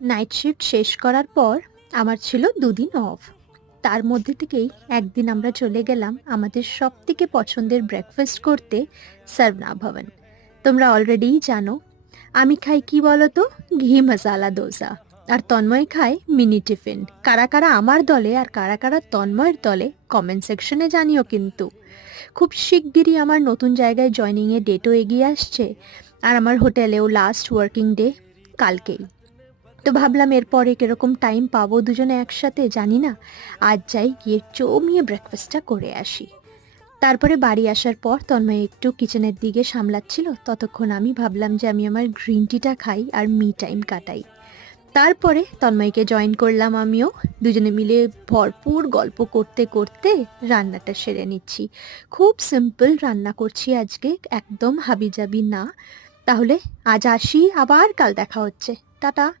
Night shift শেষ করার পর আমার ছিল ২ দিন অফ। তার মধ্যে থেকেই একদিন আমরা চলে গেলাম আমাদের সবথেকে পছন্দের ব্রেকফাস্ট করতে সরভনা ভবন। তোমরা অলরেডিই জানো আমি খাই কি বলো তো? ঘি মসালা দোসা। আর তন্ময় খায় মিনি টিফিন। কারা, কারা আমার দলে আর কারা, কারা তন্ময়ের দলে কমেন্ট সেকশনে জানিও কিন্তু। খুব শিগগিরই আমার নতুন জায়গায় জয়েনিংয়ের ডেটও এগিয়ে আসছে। আর আমার হোটেলেও লাস্ট ওয়ার্কিং ডে কালকেই। তো ভাবলাম এরপরে কিরকম টাইম পাবো দুজনে একসাথে জানি না। আজ যাই গিয়ে জমিয়ে ব্রেকফাস্টটা করে আসি। তারপরে বাড়ি আসার পর তন্ময় একটু কিচেনের দিকে সামলাচ্ছিল, ততক্ষণ আমি ভাবলাম যে আমি আমার গ্রিন টিটা খাই আর মি টাইম কাটাই। তারপরে তন্ময়কে জয়েন করলাম আমিও। দুজনে মিলে ভরপুর গল্প করতে করতে রান্নাটা সেরে নিচ্ছি। খুব সিম্পল রান্না করছি আজকে, একদম হাবিজাবি না। তাহলে আজ আসি, আবার কাল দেখা হচ্ছে। টাটা।